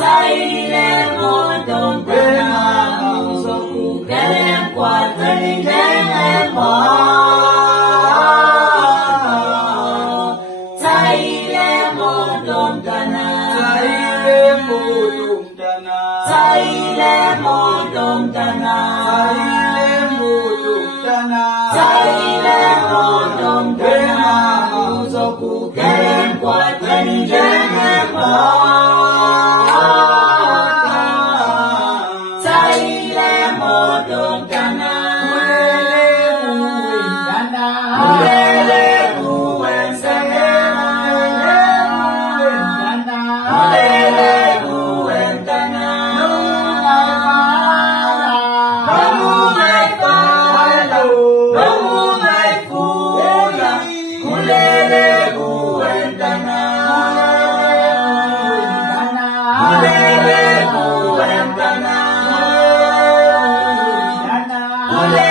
Saile modong tana Soku kelem kuatani kelemo Saile modong tana Saile modong tana Saile modong tana Soku kelem kuatani kelemo Hallelujah.